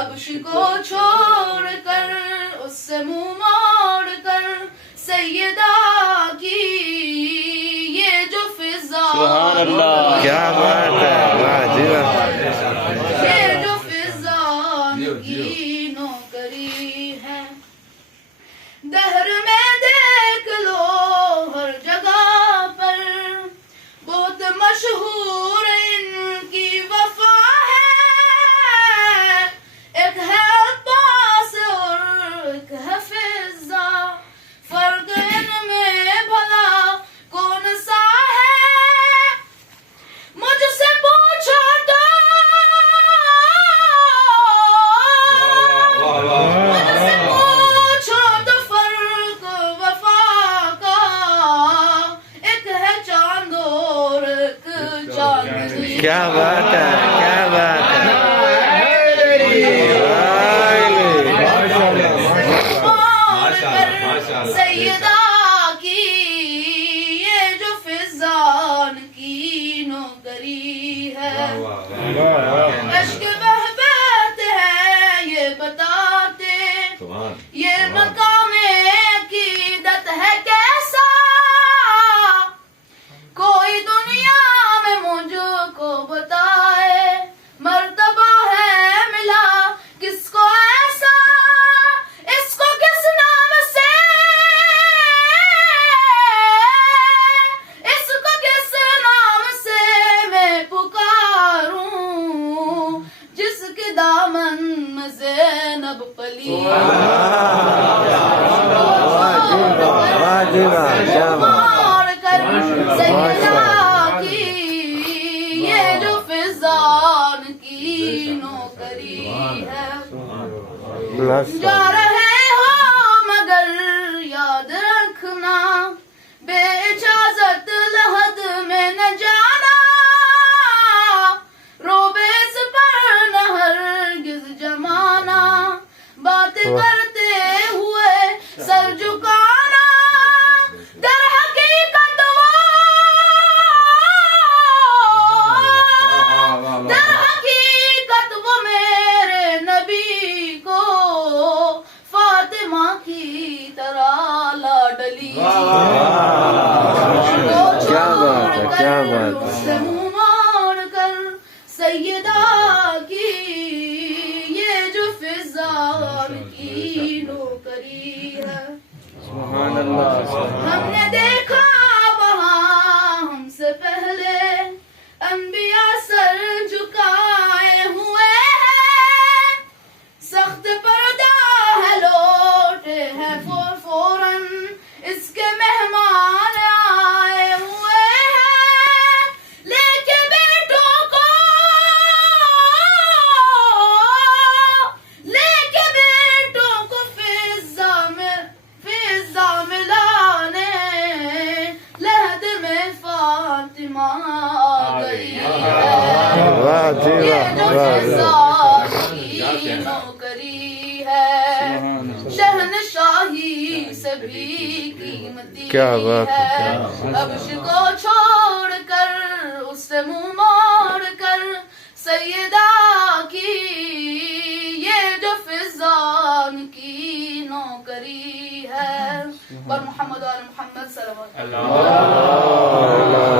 عبش کو چھوڑ کر اس سے منہ موڑ کر سیدہ کی یہ جو فضا سبحان اللہ کیا بات ہے واہ جی واہ یہ جو فضا کی نوکری ہے دہر میں دیکھ لو ہر جگہ پر بہت مشہور ان کی وفا ہے ایک ہے عباس اور ایک ہے فضا فرق ان میں بھلا کون سا ہے مجھ سے پوچھو تو مجھ سے پوچھو تو فرق وفا کا ایک ہے چاند اور ایک چاندنی کیا بات ہے کیا بات ہے سیدہ کی یہ جو فضان کی نوکری ہے اشک بہ بہتے ہیں یہ بتاتے یہ مقام عقیدت ہے کیسا کوئی دنیا میں مجھ کو بتائے مرتبہ ہے ملا کس کو ایسا اس کو کس نام سے اس کو کس نام سے میں پکاروں جس کے دامن میں زینب پلی واہ جی واہ کیا بات کر سیدہ کی یہ جو فضان کی نوکری ہے جا رہے ہو مگر یاد رکھنا بے اجازت لحد میں نہ جانا روبیس پر نہ ہرگز جمانا بات کرتے ہوئے سر جھکانا در حقیقت وہ میرے نبی کو فاطمہ کی طرح لاڈلی کیا بات ہے کیا بات اس ہے سے منہ موڑ کر سیدہ کی یہ جو فضان کی نوکری ہے سبحان اللہ ہم نے دیکھا وہاں ہم سے پہلے انبیاء سر جھکائے ہوئے ہیں سخت پردہ ہے لوٹے ہیں فوراً اس کے مہمان آئے ہوئے ہیں لے کے بیٹوں کو لے کے بیٹوں کو فضا میں لانے لہد میں فاطمہ آ گئی ہے واہ جی یہ جو واہ فضا کی نوکری ہے شہنشاہی سے بھی قیمتی کیا بات ہے، ہے عبش کو چھوڑ کر اس سے منہ موڑ کر سیدہ کی یہ جو فضان کی نوکری ہے پر محمد و محمد صلی اللہ علیہ وسلم